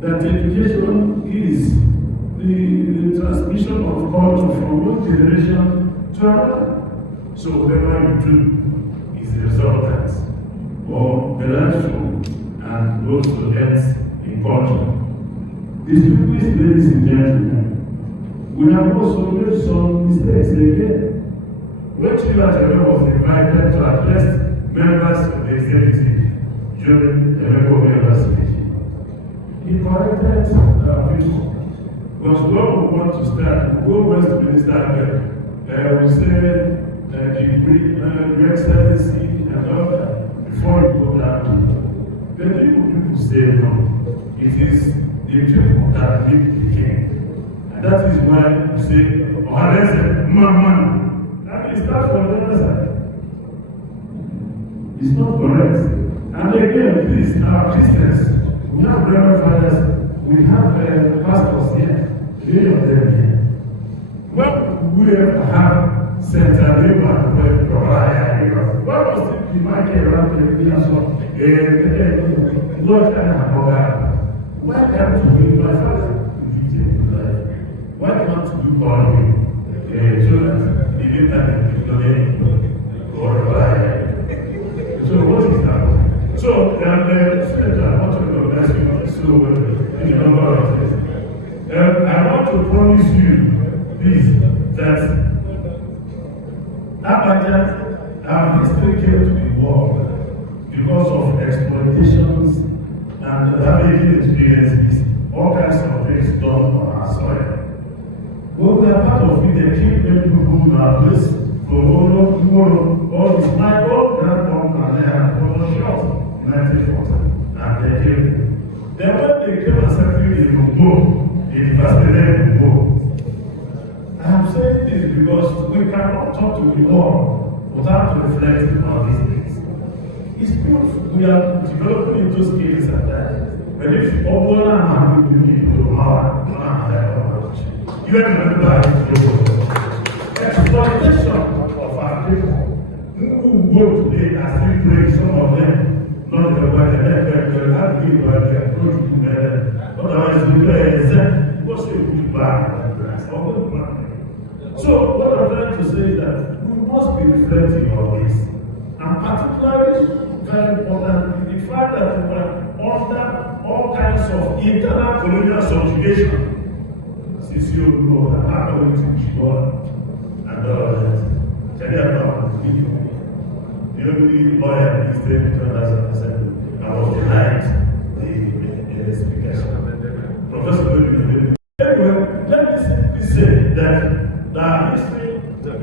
that education is the transmission of culture from one generation to another. So whatever you do is the resultant or the learned from and goes to ends in culture. Distinguished ladies and gentlemen, we have also made some mistakes again. When Chike was invited to address members of the executive during the member speech, he corrected our people. Because when we want to start, we go Westminster, we say, Your Excellency, and all that, before you go down. Then people say no. It is the people that make the king. And that is why you say, Ohanese, man. That is start from the other side. It's not correct. And again, please, our Christians, we have Reverend Fathers, we have pastors here, many of them here. When we have Central River, what was it? You might get around the Lord why can't you be my father? Why can't you call me? So that even that or so what is that? So I want to know that's in a number of things. I want to promise you, please, that Agbaja, our history came to the world because of exploitations and ravaging experiences, all kinds of things done on our soil. When we are part of it, they killed many people in our place, from all this, my own grandmom and they had shot in 1940, and they killed them. Then when they came and settled in Ugbo, they devastated Ugbo. I am saying this because we cannot talk to the world without reflecting on these things. It's good we are developing into skills and that. But if all our people to power, you have to remember exploitation of our people. Who go today and still break some of them, not the way they have to give their approach to them. Otherwise, we say, what's it back? So what I'm trying to say is that we must be reflecting on this. And particularly very important is the fact that we are under all kinds of internal colonial subjugation. Since you know that I'm going to Chihuahua and all that. Tell you about the video. The only lawyer in the state assembly, I was denied the speaker. Professor anyway, let me simply say that the history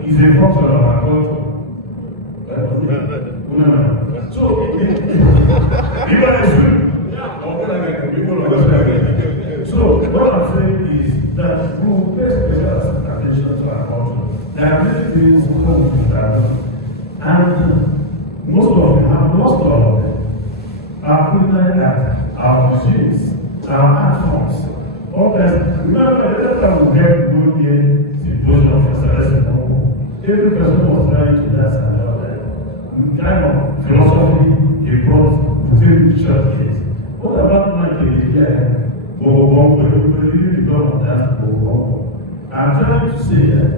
is a function of our culture. So, so what I'm saying is that we will pay special attention to our culture. There are many things come with that, and most of them, our culinary art, our museums, our art forms, all that. Remember, the time we had good year symposium of celestial, every person was trying to dance and all that. In kind of philosophy, he brought the three churches. What about Nigeria? I'm trying to say that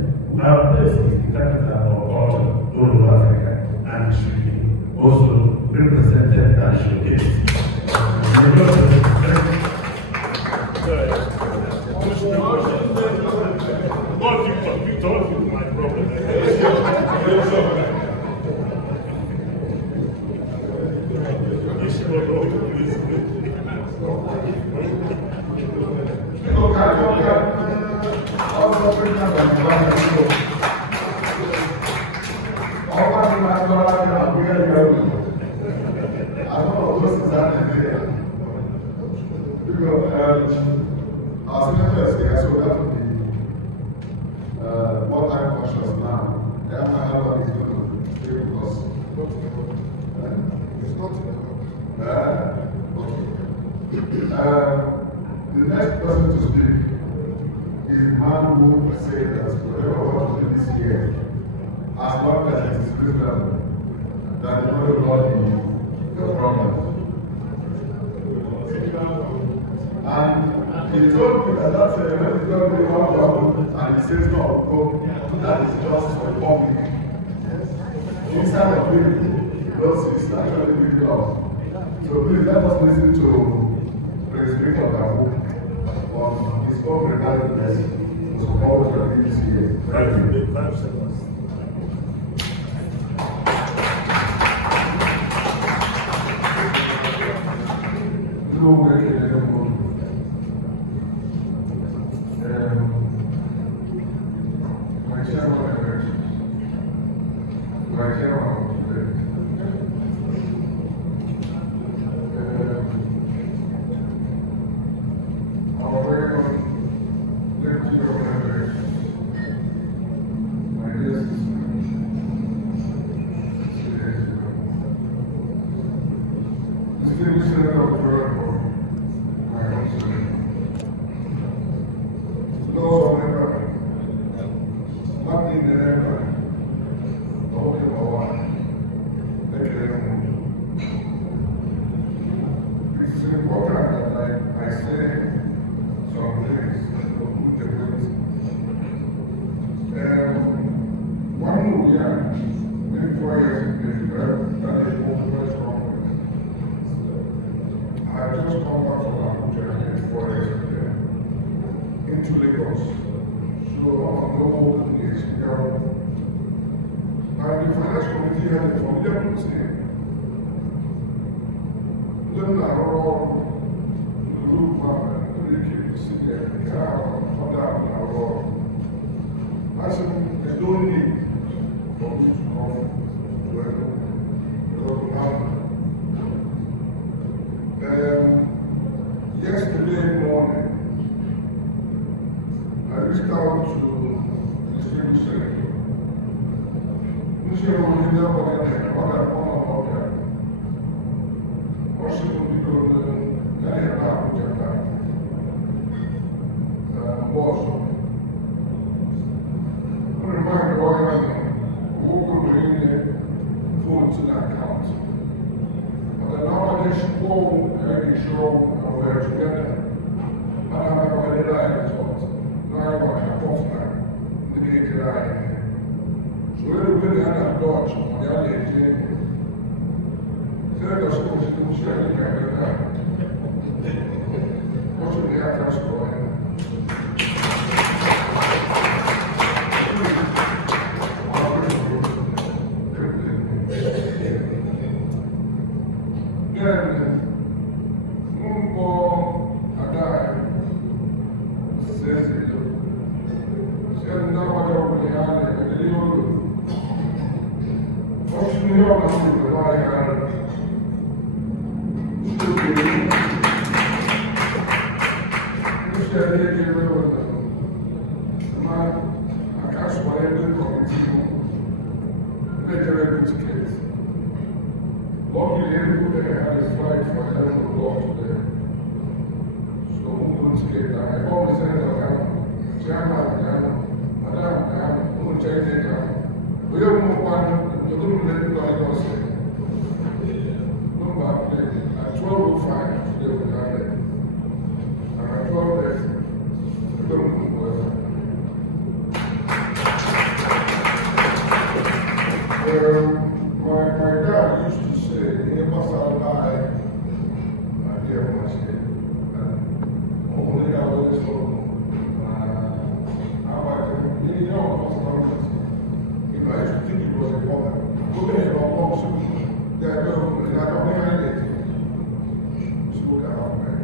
our place is the capital of culture all over Africa, and it should be also represented and showcased. You told you my problem. Our senators here, so that would be more time conscious now. I don't know how long it's going to stay with us. It's not. The next person to speak is the man who said that whatever we want to do this year, as long as it is reasonable, that the Lord will not be the problem. And he told me that when he told me one job, and he says, no, go, that is just for the public. Inside of him, those is actually really loud. So please let us listen to President Agbaja on his own regarding this to support the BBC. Thank you. 5 seconds. Yesterday morning, I reached out to the civil secretary. Monsieur Olivia my dad used to say, "You must have died." I dear much. Only I was so. You know, I used to think it was important. Go ahead, I'll walk soon. Yeah, I don't behind it. Spoke out, man.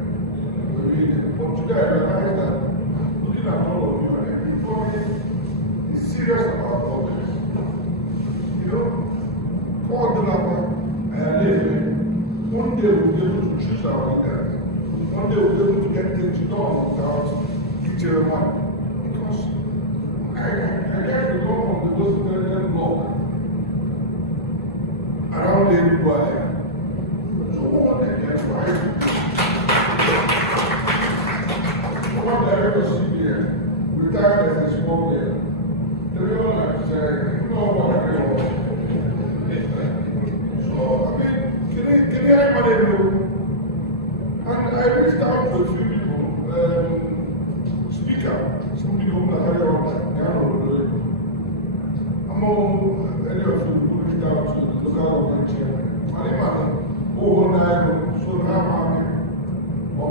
But today I realized that looking at all of you and everybody is serious about all this. You know, Paul Dunlapa and Anibeze, one day we'll be able to choose our leaders. One day we'll be able to get things done without each other one. Because I can't recall from the most very long around everybody. So what they can try. What I ever see here, retired as a small girl, they all like to say, you know what I know. So, I mean, can anybody know? And I reached out to a few people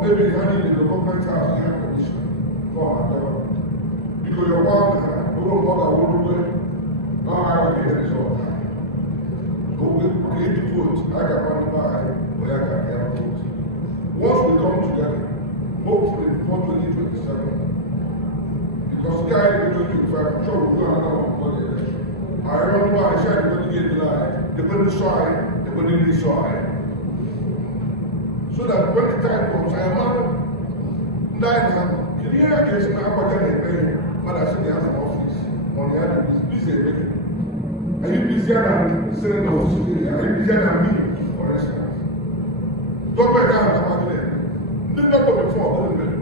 maybe handing in the government house, you have permission for Amadeo. Because your one, who don't bother what you do, now I will get this all the time. So we need to vote, I can run by, but I can get vote. Once we come together, hopefully before 2027, because the guy in 2025, I'm sure we'll do another one for the election. I remember I said when you get the line, they put the side, they put the side. So that when the time comes, I am not dying. Can you hear a case in Agbaja and pay? But I said they have an office on the other busy. Are you busier than saying no? Are you busier than me, for instance? Don't back down about that. Did not go before, a little bit.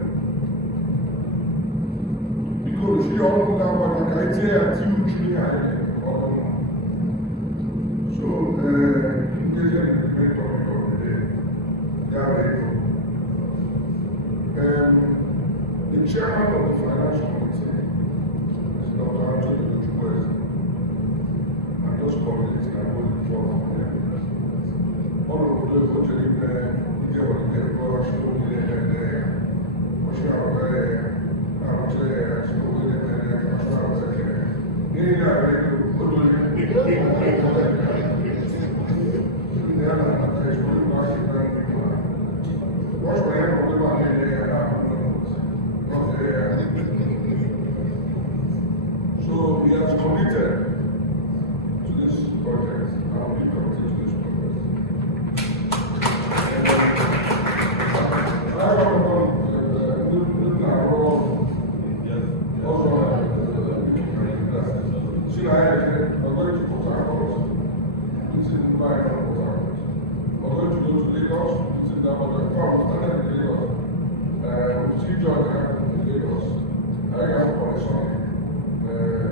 Because she all know that what I say at you, truly, I so, in case you're in the topic of the day, they are ready. The chairman of the financial committee is Dr. Anibeze. I'm just calling it, I'm going to follow from there. All of those who are in there, they were in there, they were in there, so he has committed to this project, and will be committed to this project.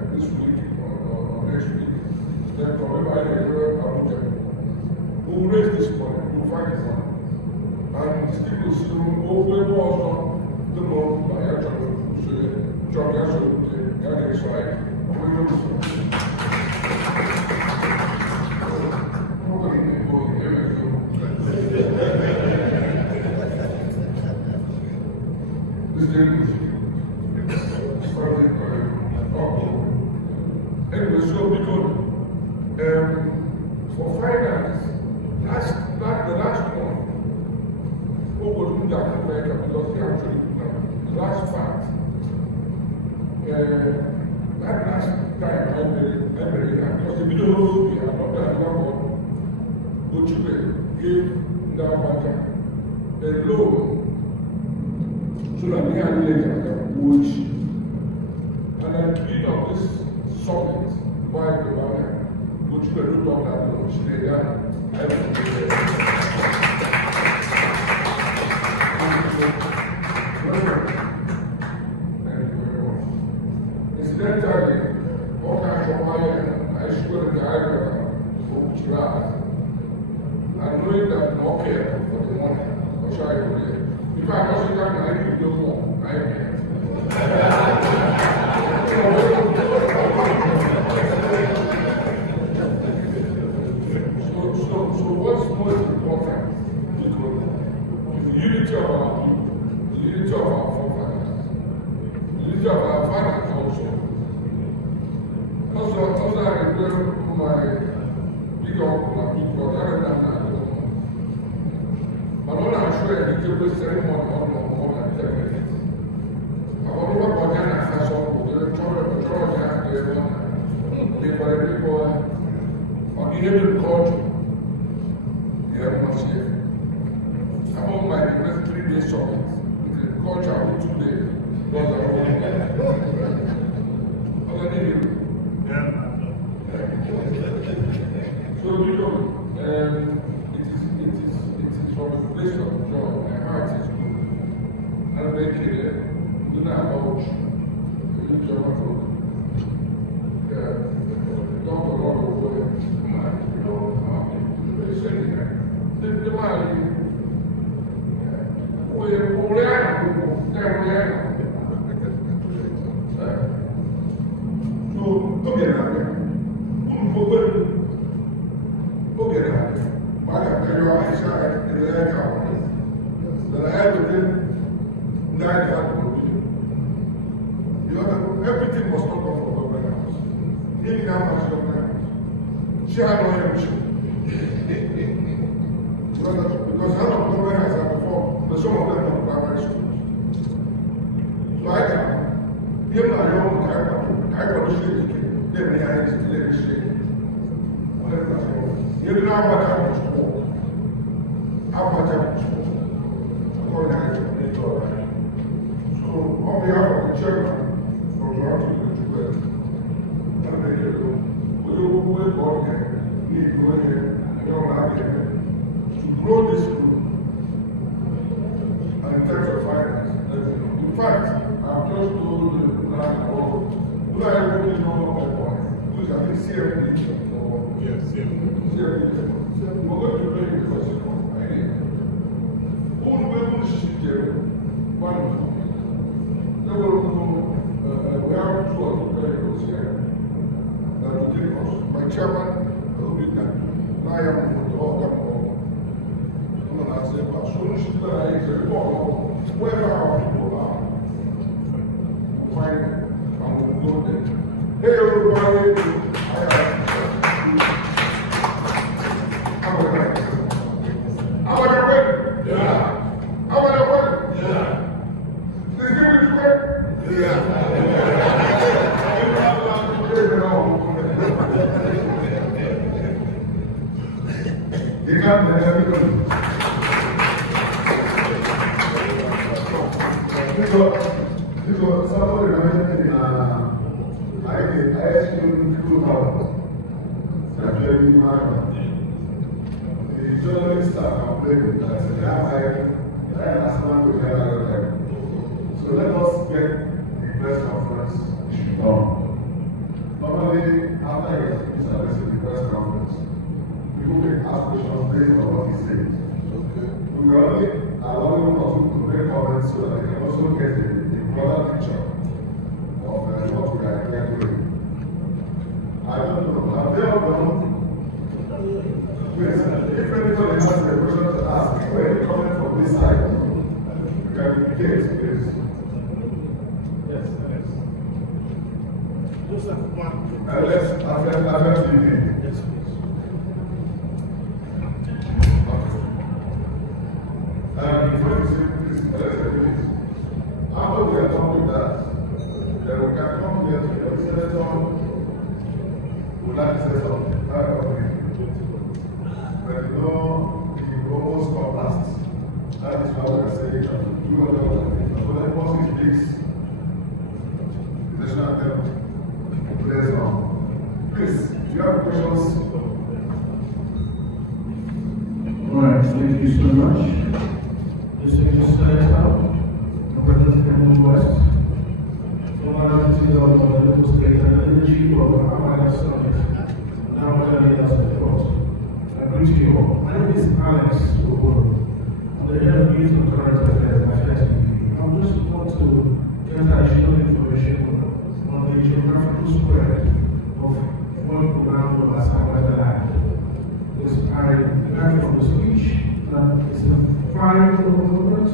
This week or next week, then from everybody Abuja, we will raise this money, we will find this money. And still will see over also the more by our job, so job has to be like, anyway, so because for finance, the last one, who was doing that America because they actually the last fact, that last time I very because the middle of the year, not that one, Chike gave that Agbaja a loan so that we had later which and at the beginning of this summit by the banner, which we do talk about, which they done incidentally, all kinds of fire, I swear the diagram of Giraffe, and knowing that no care for the money, or shall I go there? If I was in that, I need no more, I can't. So what's most important is the unity of our people, the unity of our forefathers, the unity of our fathers also. Also I refer to my big uncle, my big brother, and I'm but all I'm sure I need to be ceremony on more than 10 minutes. I want to work on that as well. The children have to be for the people on the Indian culture. Here, once here. I'm on my next 3 days summit. The culture of 2 days. What I need. So you know, it is from a place of joy. My heart is good. And make it do not about you job at all. Don't go all over you know, they say the money we so don't get out there. Go get out there. I got to tell you, I said, that I had to do. died that road. Everything must not come from government house. Meaning how much government house. She had no ambition. Because none of the government has had before, but some of them are primary schools. So I can give my own kind of shit, then they are let me shit. You know how much I was for. How much I was for. According to the So, on behalf of the chairman, from Toronto to the Chile, we go here, we go here, we don't like here, to grow this group. And in terms of finance, in fact, I've just told the plan of, do I really know about who's I think CFD or yes, CFD. We're going to pay because it's not my name. Who will shit there? One. We have 2 or 3 vehicles here that will take us. My chairman will be that. Now I am with the order of I say, but soon as you wherever our people are, find them and we will go there. Hey everybody, how about the way? Yeah. How about the way? Yeah. Did you give it to me? Yeah. You got that, everybody. Because somebody mentioned in I asked you to actually the journalists are complaining that I asked them to have a time. So let us get the press conference done. Normally, after the press conference, people may ask questions based on what he said. Okay. We are only allowing them to make comments so that they can also get a broader picture of what we are here doing. I don't know. Have they all done? Please, if anybody has a question to ask, or any comment from this side, you can indicate, please. Yes. Joseph, one. Let's have TV. Yes, please. Before you say, please, please. After we are done with that, then we can come here to the senator would like to say something. But you know, he almost got last. That is why we are saying that we do other things. But then once he speaks, the national anthem plays on. Please, if you have questions. All right, thank you so much. Distinguished Senator, Representative West, former Secretary of the Local State and the Chief of the Amadeo Summit, now joining us at the Prof. I greet you all. My name is Alex Oboro. I'm the head of Youth and Current Affairs at FSB. I just want to get additional information on the geographical spread of what program was Agbaja land. I learned from the speech that it's a 5 local governments,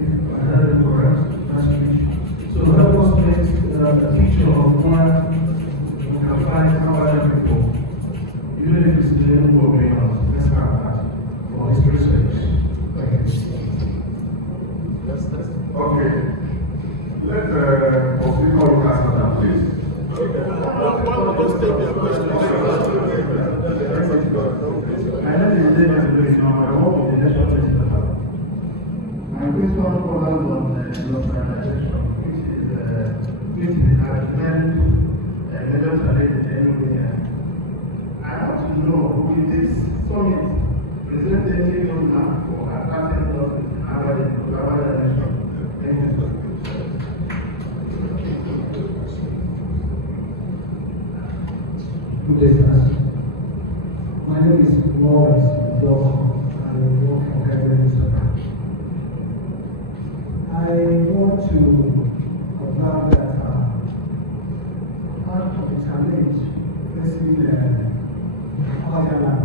if I heard it correct, that speech. So help us make a picture of where we can find Agbaja people, even if it's the end of being on. Let's have that for history sake. Thank you. Okay. Let the people answer that, please. My name is David. I work with the National President. My question follows on the localization, which has been measures related to anywhere. I want to know, will this summit present any roadmap for attracting those in our election? Thank you. Good day, sir. My name is Lawrence Doh. I work for Government. I want to observe that part of the challenge facing the Agbaja land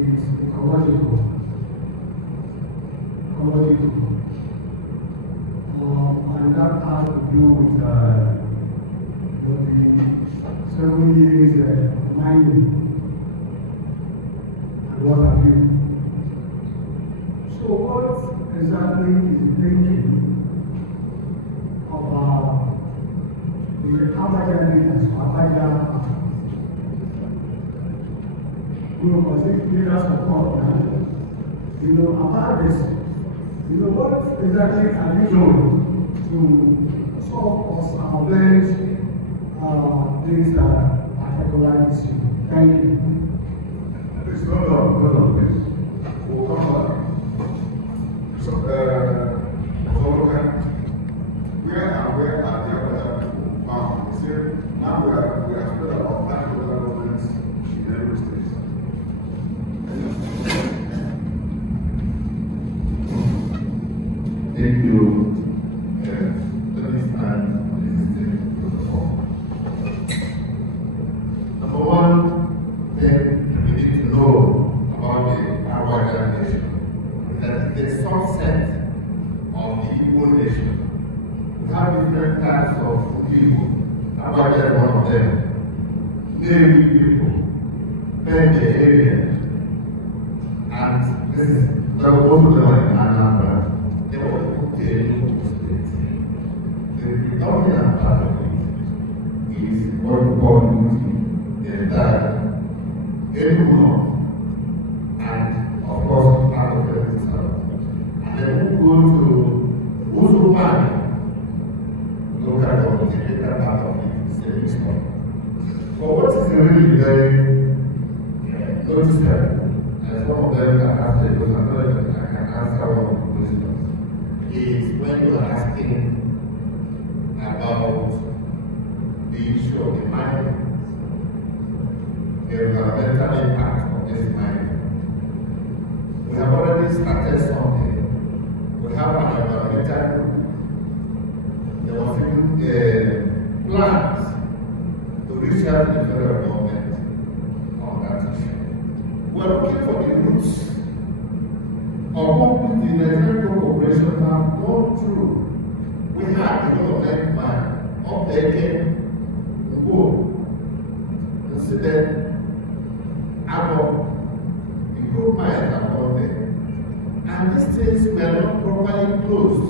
is ecological. that has to do with the 7 years mining and what have you. So what exactly is the thinking of the Agbaja leaders, Agbaja group of leaders of God, about this? What exactly are you doing to solve or salvage things that categorize you? Thank you. It's not because of this. We'll come back. So, where are the other people found? You see, now we are spread about 5 local governments in every state. Thank you. Let me start with this protocol. Number one thing we need to know about the Agbaja nation is that it's a subset of the Igbo nation. We have different types of people. Agbaja is one of them. Navy people, Pende area, and this is the most of them in Anambra. They were put in the predominant part of it is what we call the entire Enugu and of course part of it itself. And then we go to Uzumani, look at the later part of it, the next one. But what is really very noticeable, and some of them can answer it, because another can answer one of the questions, is when you are asking about the issue of the mining, the environmental impact of this mining. We have already started something. We have an environmental group. There was even plans to reach out to the federal government on that issue. We are looking for the roots of what the Nigerian corporation have gone through. We had a development plan of taking gold, considered about the gold mines are gone there. And these things were not properly closed.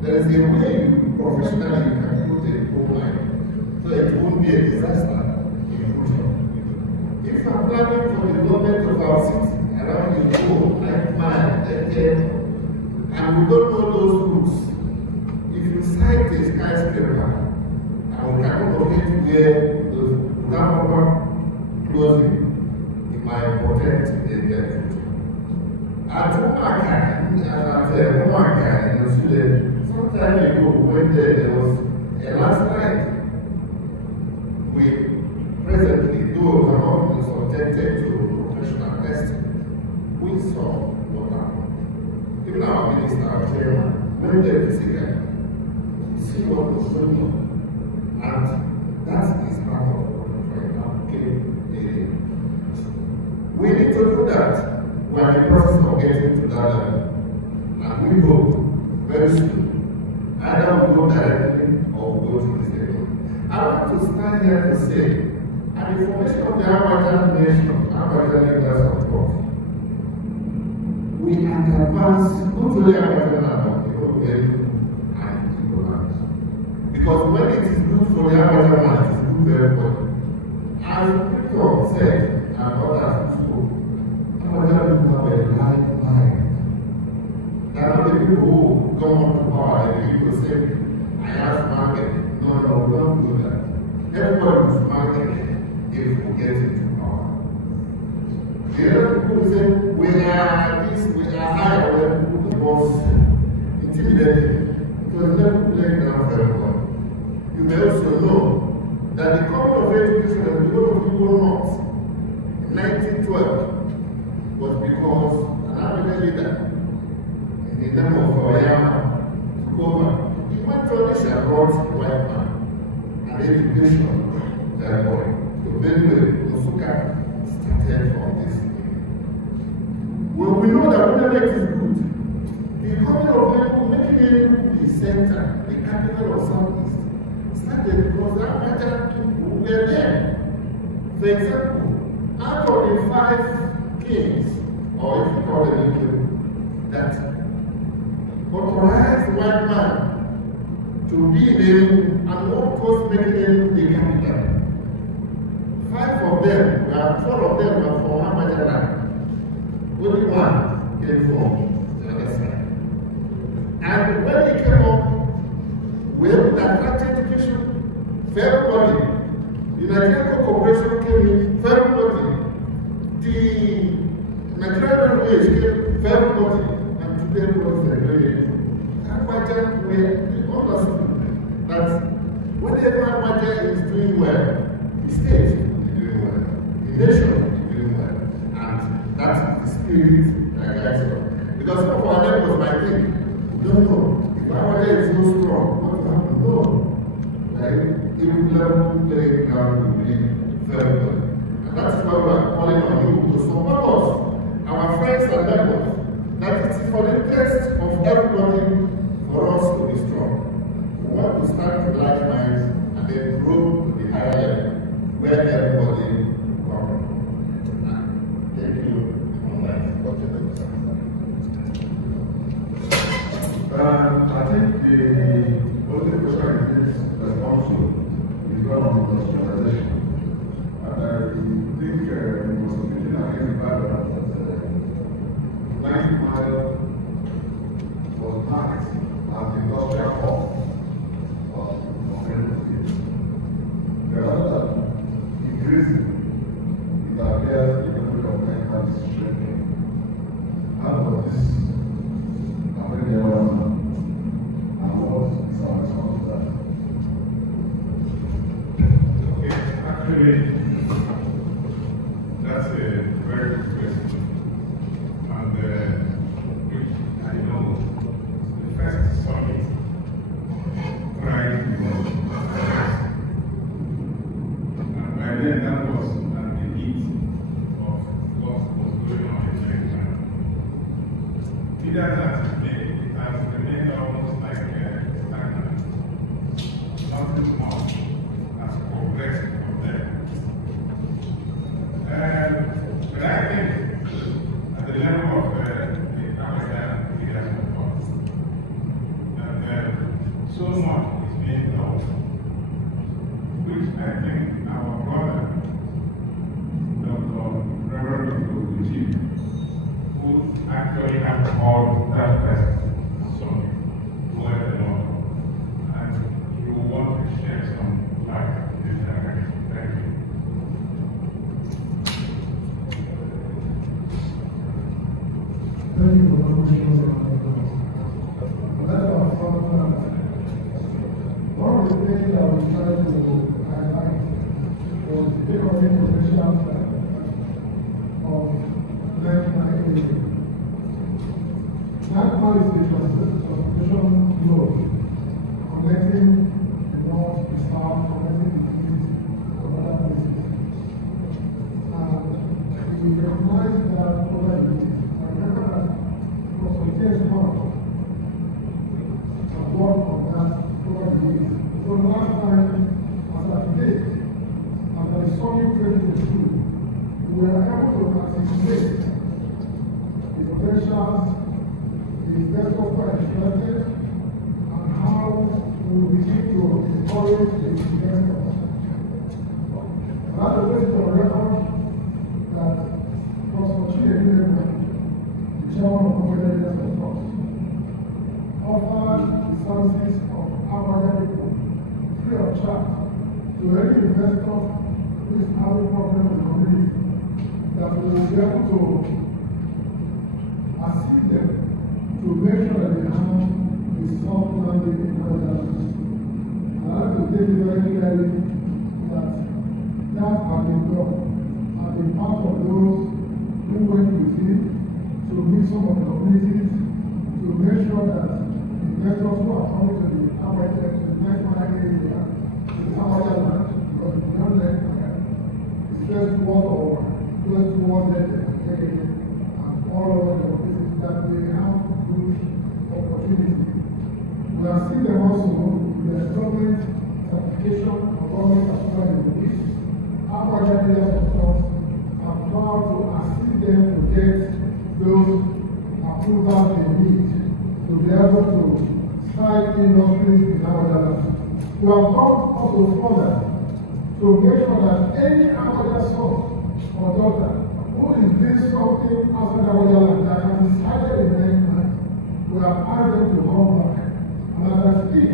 There is a way you professionally can close a gold mine so it won't be a disaster in future. If I'm planning for the development of our city around the gold, like mine, and we don't know those routes, if you cite a skyscraper, and we cannot locate where those proper closing, it might protect the future. At Umaka, some time ago, when there was a landslide, we presently, though we are not subjected to professional testing, we saw what happened. Even our minister, our chairman, went there physically to see what was going on. And that is part of what we're trying to advocate. We need to do that. We are in the process of getting to that level. And we hope very soon, either we go directly or we go to the state. I want to stand here to say, an information of the Agbaja nation, Agbaja leaders of God, we can advance not only Agbaja but the whole and Igbo land. Because when it is good for the Agbaja land, it is good for everybody. As Prof said, and others who spoke, Agbaja people have a right mind. They are not the people who come up to power and the people say, I have market. No, we don't do that. Everybody is market if we get into power. The other people say, we are this, we are higher, where people was intimidated. Because never playing down for everybody. You may also know that the common of education and the whole of people North in 1912 was because an African leader in the name of Oyama took over. He went to audition and brought the white man and education that boy. So Benue, Osuka started from this. Well, we know that whenever it is good, the economy of people making it the center the capital of Southeast started because the Agbaja people were there. For example, out of the 5 kings, or if you call them kings, that authorized white man to be in Enugu and of course making Enugu the capital. 4 of them were from Agbaja land. Only 1 came from the other side. And when he came up, we have attracted education for everybody. The Nigerian Corporation came in for everybody. The Nigerian Railways came for everybody. And today everybody is enjoying. Agbaja, we understood that whenever Agbaja is doing well, the state is doing well, the nation is doing well. And that's the spirit that guides us. Because some of our neighbors might think, we don't know, if Agbaja is so strong, what will happen? No. Like, it will level playing ground will be very good. And that's why we are calling on you to support us, our friends and neighbors, that it is for the interest of everybody for us to be strong. We want to start with large minds and then grow to the higher level where everybody comes. Thank you. I think the only question is response to is one on industrialization. And I think it was something against the background that 90 Mile was marked as the industrial hub of Enugu State. Rather than increasing, it appears the government of Nigeria is shrinking. Out of this, Actually, that's a very good question. And which I know the first summit tried to and by then that was at the heat of what was going on in China. Either that it has remained almost like stagnant. Nothing more has progressed from there. But I think at the level of the Agbaja leadership force, that so much is being done, which I think our brother, Dr. Reverend Chike, who actually have called that person some word alone, and you want to share some light in this direction. Thank you. Thank you for the question. That's our problem. One of the things that we try to highlight was the economic potential of national National is the transportation node connecting the north, the south, connecting the east to other places. And we recognize that over the years, I remember that for some years now, I've worked on that over the years. So last time, as of today, after the summit 2022, we were able to articulate the potentials the investors were expected and how we begin to encourage the investors. Another way to record that Prof. Chike, the chairman of Amadeo Investors, offered the services of Agbaja people free of charge to any investor who is having problems with the community, that we will be able to assist them to make sure that they have a soft landing in other. And I have to tell you very clearly that has been done. I've been part of those who went with it to meet some of the communities to make sure that investors who are coming to the Agbaja, to the next market area, to the Agbaja land, because we don't let it's just towards the area and all over the places that they have good opportunity. We have seen them also with the government certification or government approval in the list. Agbaja leaders of course are proud to assist them to get those approvals they need to be able to start industries in Agbaja land. We have gone also further to make sure that any Agbaja son or daughter who is doing something outside Agbaja land that can be cited in the next month, we have asked them to come back. And as I speak,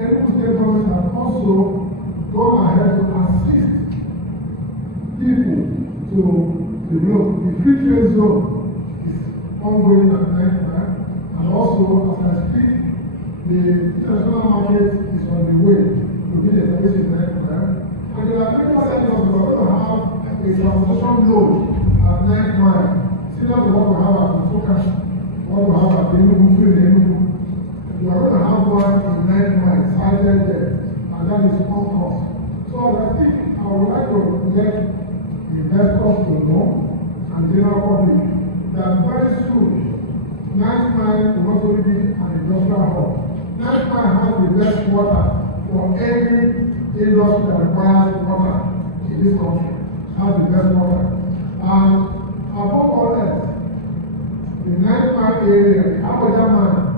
any state government has also gone ahead to assist people to develop. The free trade zone is ongoing at Nigeria, and also as I speak, the international market is on the way to be established in Nigeria. And there are many other things we are going to have a transportation load at Nigeria, similar to what we have at Fuka, what we have at Enugu. We are going to have one in 9 months, cited there, and that is on cost. So I think I would like to let investors to know and general public that very soon, 9 months will not only be an industrial hub. 9 months has the best water for any industry that requires water in this country. Has the best water. And above all else, the 9 month area, the Agbaja man,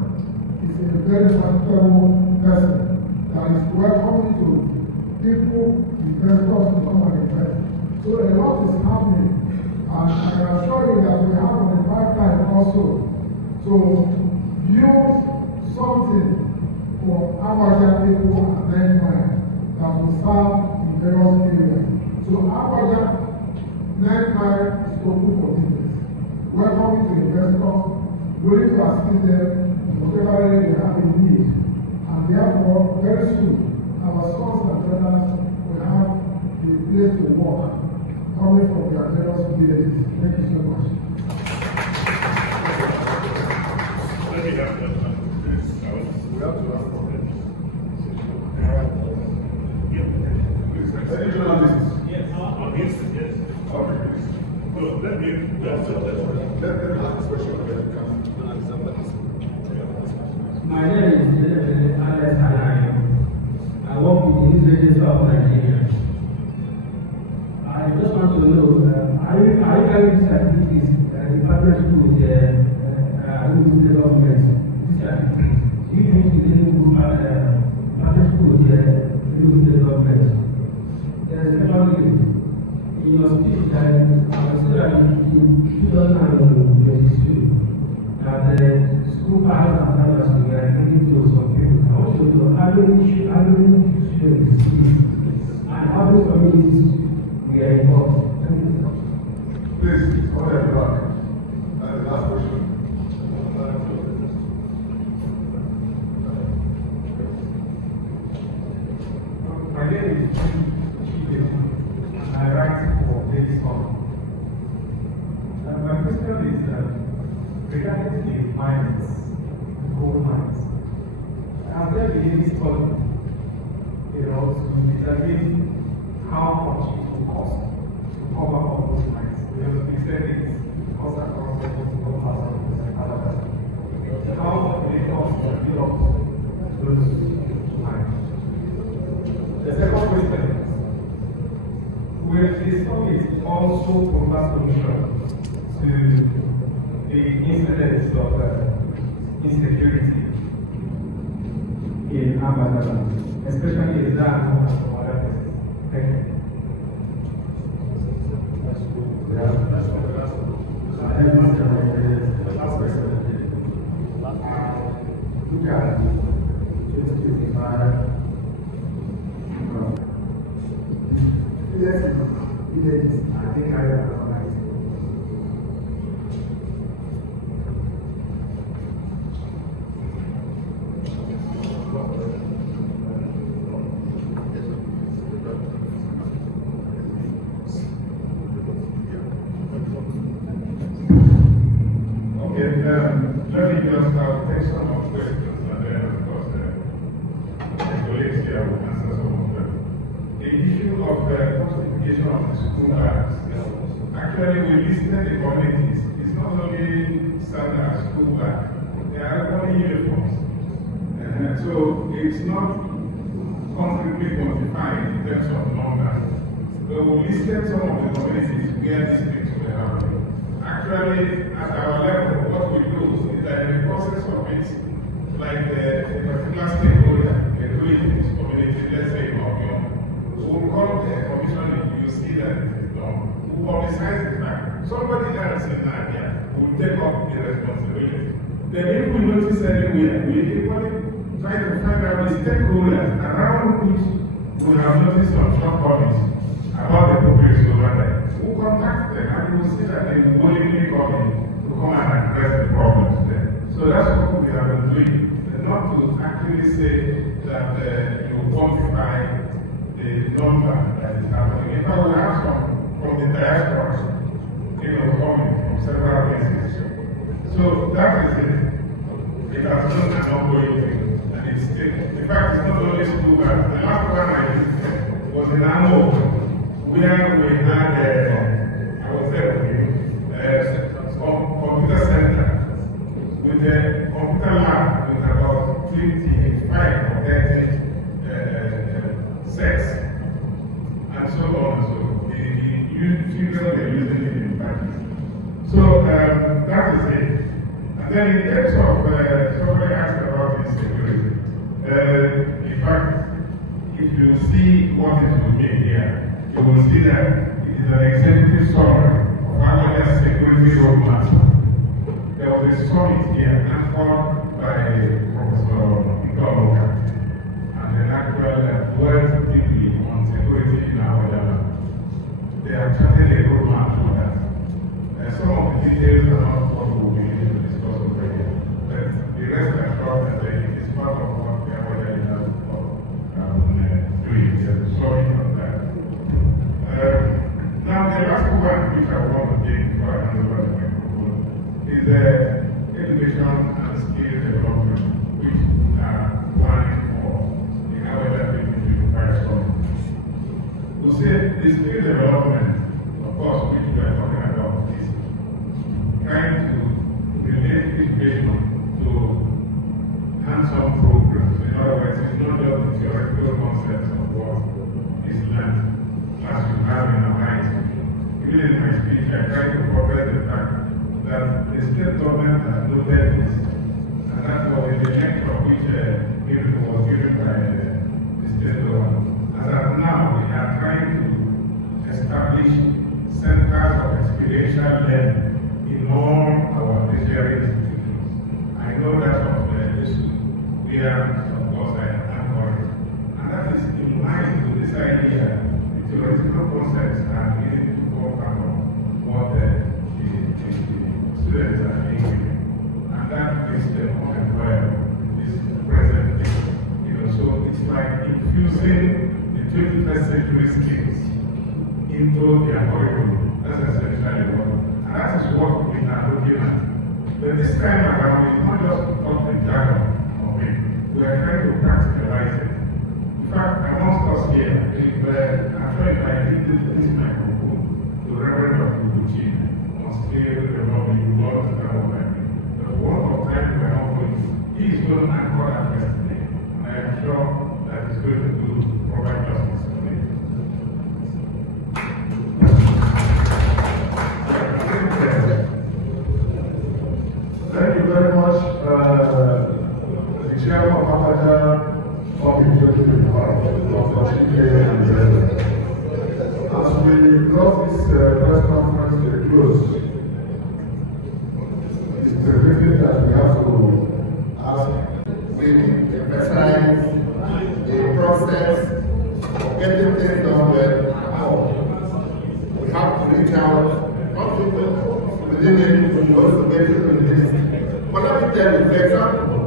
is a very transferable person that is welcoming to people, investors to come and invest. So a lot is happening, and I can assure you that we have on the pipeline also to build something for Agbaja people and Nigeria that will serve in various areas. So Agbaja, Nigeria is open for business. Welcoming to investors, willing to assist them whatever area they have in need. And therefore, very soon, our sons and brothers will have a place to work coming from their various villages. Thank you so much. Let me have that one. We have to ask for it. Any journalists? Yes. Yes. Okay. So let me Let me ask this question again. My name is Anibeze, and I work with the News Agency of Nigeria. I just want to know, are you carrying these activities in partnership with the government? Do you think you didn't do partnership with the government? Secondly, in your speech, I said that in 2022, that the school parents and others we are giving to some people. I want to know how many students and how many communities we are involved. Please, come ahead, back. And the last question. My name is Chike, and I write for Daily Scholar. My question is regarding the mines, gold mines. Have there been any study, to determine how much it will cost to cover all those mines? Because we said it costs around $1,000. How much will it cost to build up those mines? The second question, will the summit also provide solution to the incidents of insecurity in Amadeo, especially in that and other places? Thank you. Look at 2025. Villages, I think I have organized. Okay, let me just take some of questions and then, of course, the colleagues here will answer some of them. The issue of classification of the school bags. Actually, we listed the communities. It's not only standard school bag. They are only uniforms. So it's not concretely quantified in terms of numbers. But we listed some of the communities where these things were happening. Actually, at our level, what we do is that in the process of it, like a particular stakeholder, a village in this community, let's say in Obion, we will call the commission, you see that it is done. We publicize the fact. Somebody else in Nigeria will take up the responsibility. Then if we notice anywhere, we equally try to find out the stakeholders around which we have noticed some shortcomings about the population over there. We'll contact them and we'll see that they willingly come in to come and address the problems there. So that's what we have been doing. Not to actually say that you quantify the number that is happening. In fact, we have some from the diaspora, coming from several places. So that is it. It has been an ongoing thing, and it's still. In fact, it's not only school, but the last one I visited was in Amo, where we had, I was there with you, a computer center with a computer lab with about 25 or 30 sets, and so on and so forth. The children were using it in practice. So that is it. And then in terms of, somebody asked about insecurity. In fact, if you see what is looking here, you will see that it is an executive summary of Agbaja's security roadmap. There was a summit here anchored by Professor Agbaja, and then actually dwelt deeply on security in Agbaja. They have charted a roadmap for that. Some of the details are not what we will be able to discuss over here, but the rest are short and it is part of what the Agbaja is doing. There's a summit on that. Now, the last one which I want to take before I hand over the microphone is education and skill development, which are planning for the Agbaja 2025 summit. We say the skill development, of course, which we are talking about, is trying to relate education to hands-on programs. In other words, it's not just the theoretical concepts of what is learned as you have in our minds. Even in my speech, I try to progress the fact that the state government has noted this, and that was the lecture which was given by the state government. As of now, we are trying to establish centers of experiential learning in all our tertiary institutions. I know that of this, we are, of course, anchored, and that is in line with this idea. The theoretical concepts are beginning to form part of what the students are being given, and that makes them more aware of this present day. So it's like infusing the 21st century skills into their curriculum. That's essentially what, and that is what we are looking at. But this time around, it's not just talk the jargon of it. We are trying to practicalize it. In fact, amongst us here, if I did this microphone to Reverend Dr. Chike on skill development, you will understand what I mean. But for one of time, we are not going to. He is going to anchor that first today. And I am sure that he's going to do proper justice to it. Thank you very much, the chairman of Agbaja of the executive Dr. Chike and as we brought this press conference to a close, it's specific that we have to ask. We emphasize the process of getting things done well. We have to reach out, not within it, but also get it in this. But let me tell you, for example,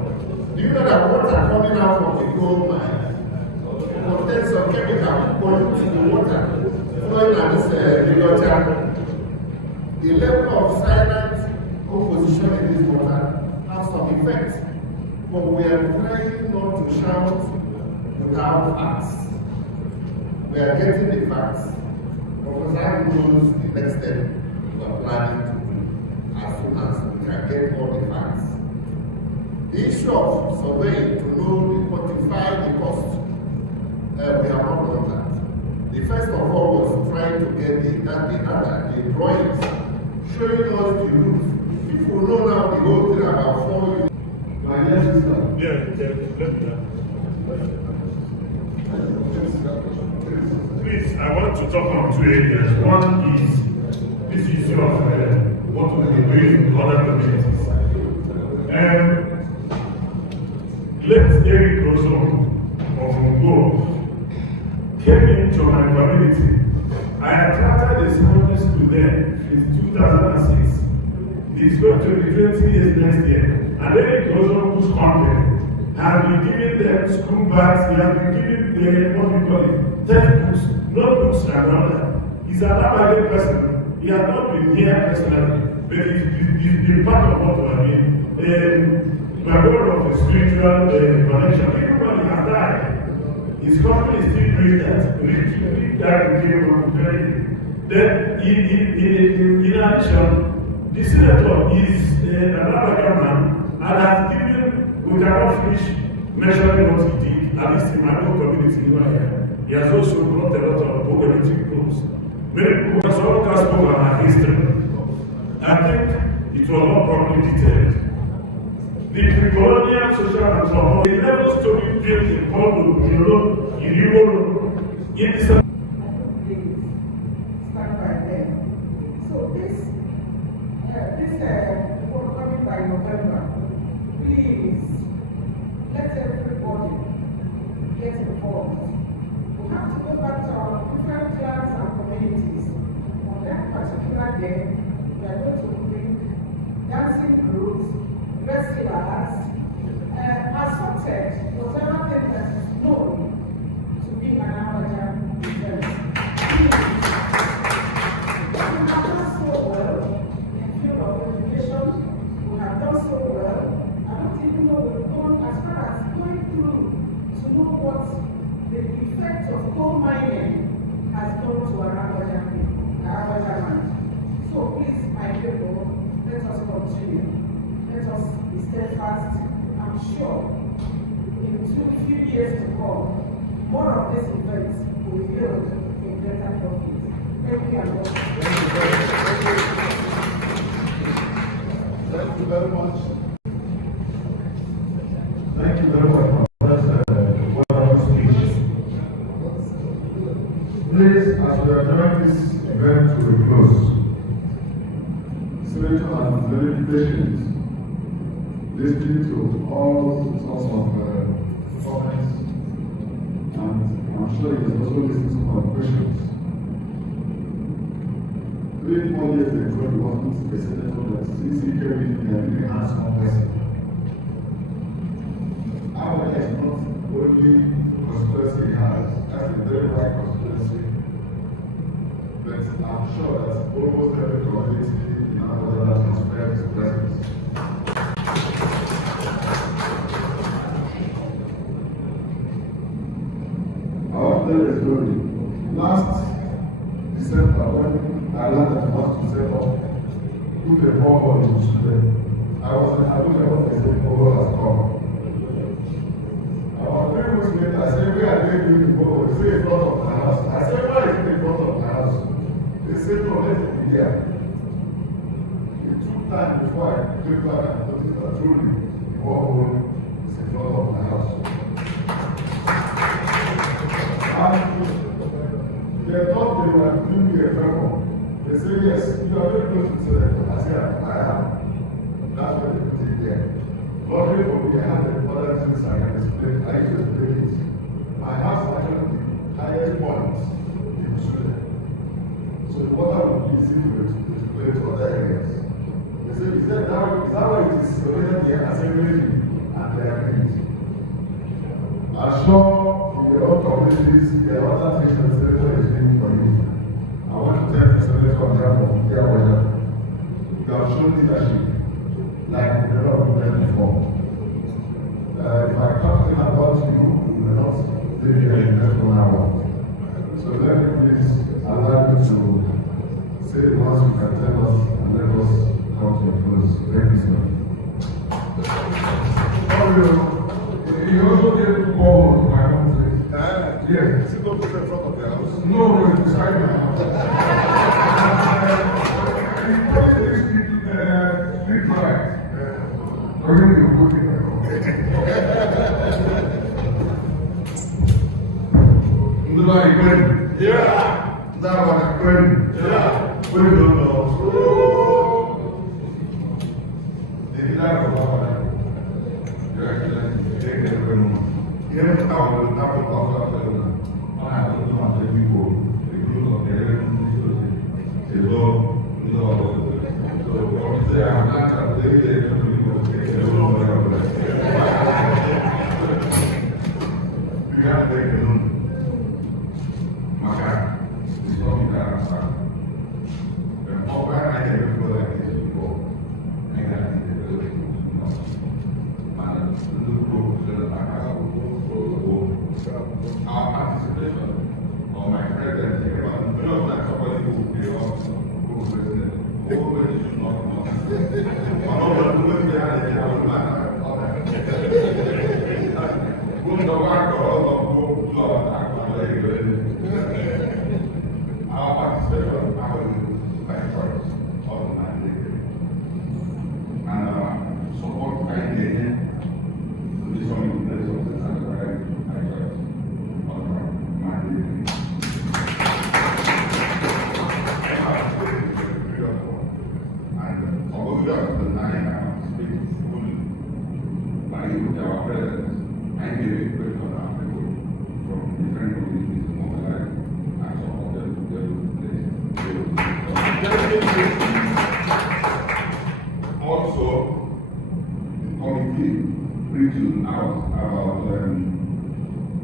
do you know that water coming out from the coal mine contains some chemical polluting the water flowing at this river? The level of silent composition in this water has some effect. But we are trying not to shout without facts. We are getting the facts. Professor knows the next step we are planning to do as soon as we can get all the facts. The issue of surveying to know the trying to get the data, the drawings, showing us the route. People know now the whole thing about 4 units. My dear sister. Please, I want to talk on 2 areas. One is this issue of what we are doing in other communities. Let Eric Rosso of Ngo came into my community. I had started a secondary school there in 2006. It's going to be 20 years next year. And Eric Rosso, who's content, has been giving them school bags, he has been giving them, what we call it, textbooks, notebooks, and all that. He's an Amadeo person. He has not been here personally, but he's been part of what we are doing. By word of the spiritual connection, everybody has died. His company is still doing that. Really that became very. Then, in addition, the senator is an Agbaja man and has given, we cannot finish measuring what he did, at least in my own community over here. He has also brought a lot of poetic poems. Many people have spoken about history. I think it was not properly detailed. The pre-colonial social anthropology, the level story built in Congo, in Europe, in the start by them. So this coming by November, please let everybody get involved. We have to go back to our different clans and communities. On that particular day, we are going to bring dancing groups, wrestlers, assorted, whatever thing that is known to be an Agbaja event. We have done so well in the field of education. We have done so well. I don't even know we've gone as far as going through to know what the effect of coal mining has done to our Agbaja land. So please, my people, let us continue. Let us be steadfast. I'm sure in a few years to come, more of these events will yield a better profit. Thank you, and Thank you very much. Thank you very much for that wonderful speech. Please, as we are drawing this event to a close, Senator and very patient, listening to all sorts of comments, and I'm sure he has also listened to some questions. 3 more years ago, he wasn't a senator, but since he came in, he has been a handsome person. Our is not only conspiracy he has, that's a very wide conspiracy, but I'm sure that almost every community in our land has felt his presence. I'll tell a story. Last December, when I learned that I was to set up, put a borehole in Chike, I was in Abuja when they said borehole has come. About 3 weeks later, I said, where are they doing the borehole? They say in front of my house. I said, why is it in front of my house? They said, no, let it be here. It took time before I came back and noticed that truly the borehole is in front of my house. They thought they were doing me a favor. They say, yes, you are very close to the senator. I said, I am. That's what they put it there. Luckily for me, I had the other things I can explain. I used to explain it. My house is actually the highest point in Australia. So the water would be easy to explain to other areas. They say, is that how it is located here? I said, really? And they agreed. I'm sure in your own communities, there are other things that the senator is doing for you. I want to thank the senator on behalf of Agbaja. You have shown leadership like we've never been before. If I talk about you, we will not stay here in the next 1 hour. So let me please allow you to say the ones you can tell us and let us come to a close. Thank you, sir. You also gave borehole to my country. Yes. Is it not in front of the house? No, it's beside my house. It's probably the street light. Or maybe you're looking at it. Yeah. That one is good. Yeah. We don't know. If you like a lot, you're actually taking it very much. You never know what happened after I don't know the people, the group of the they go, so what say I'm not they don't know what happened. We have to take a look. Maka, it's not in that answer. The over I never feel like this before. I got it in the building. And look to the back. Our participation or my presence here, but not like somebody who will be on who president. Everybody should not know. I'm not going to do it behind the hour man. Wouldn't the work or all of God our participation, I will do my choice of my day. And support I did. This one is the also, the committee reaching out about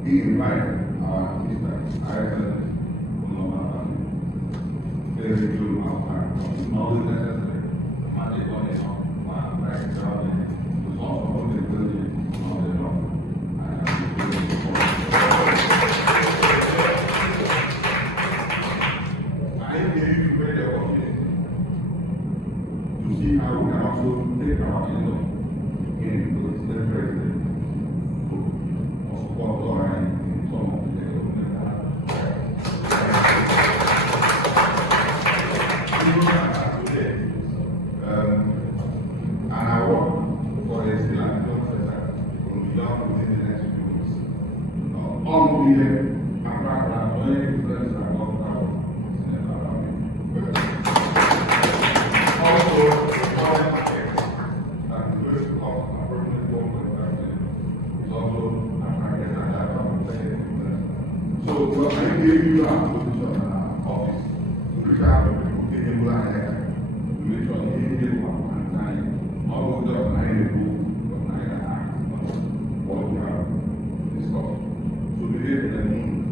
being invited our sister, very good not necessary. Monday morning, my right traveling was also on the building, not enough. I gave you great opportunity to see how we can also take our kingdom into the state president to support Laura in some of the and I work for the still and job center from beyond within the next few weeks. On the and background, many friends are working out. Also, the foreign market and the risk of appropriate work is also attracted and that. So, what I gave you a position in our office to reach out to people, giving you a make sure you get one and time. All of them are in the book, but I act what we have discussed. So we get the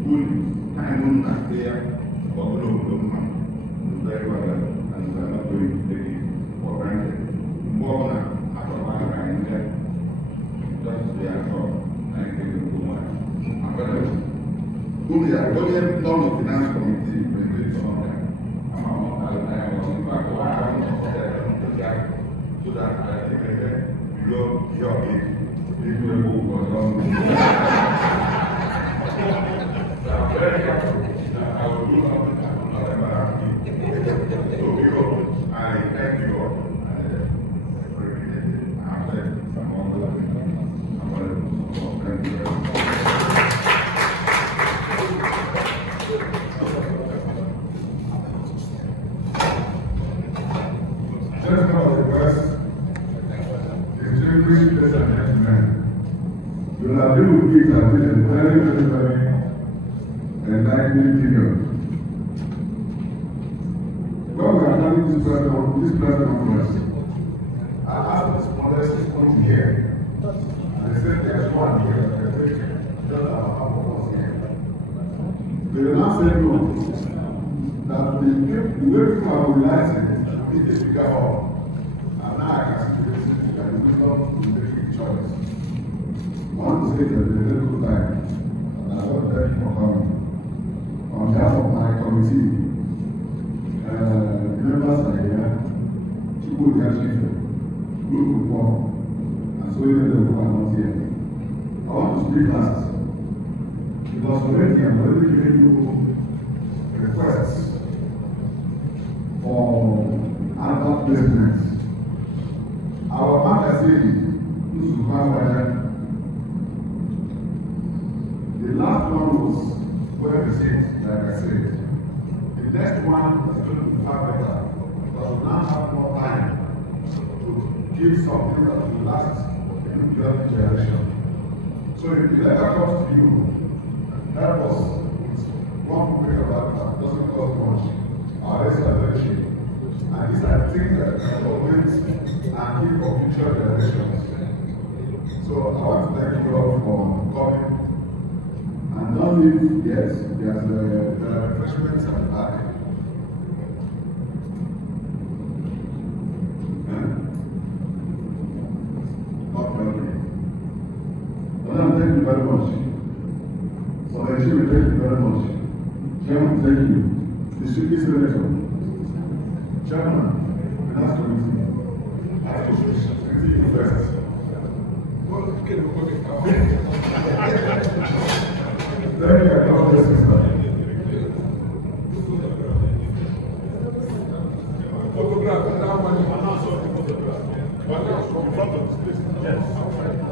good time on that there, but we don't have very well, and we are not going to take it for granted. More than half of our time there, just to be assured, and get the good one. Only I don't have done the finance committee, but it's all that. So that I think you go your age, if you will go on. I'm very careful. I will do something that will not embarrass me. So because I thank you all. I said some other thank you very much. Just now request distinguished ladies and gentlemen. You have been with me and been a very enlightening period. When we are having this press conference, I have this modest point here. And they said there's one here, and they said just about half of us here. They will not say no. That the way people are mobilizing is the figure of. And now I can see this figure, the wisdom to make a choice. I want to say that it's a very good time, and I want to thank you for coming. On behalf of my committee, members are here, Chike, Group and so even the group are not here. I want to speak last. Because already I'm already giving you requests for adult placements. Our magazine, Agbaja, the last one was well received, like I said. The next one is going to be far better, because we now have more time to give something that will last in the generation. So if the letter comes to you, help us with one quick about that doesn't cost much. Our rates are very cheap. And these are things that can always and keep for future generations. So I want to thank you all for coming. And don't leave yet, there's refreshments at the back. Okay. Madam, thank you very much. So the chief, thank you very much. Chairman, thank you. The Chike Senator. Chairman, Finance Committee. I should see you first. Well, you can look at it. Thank you, God bless you, sir. Photograph, that one. In front of this, please. Yes.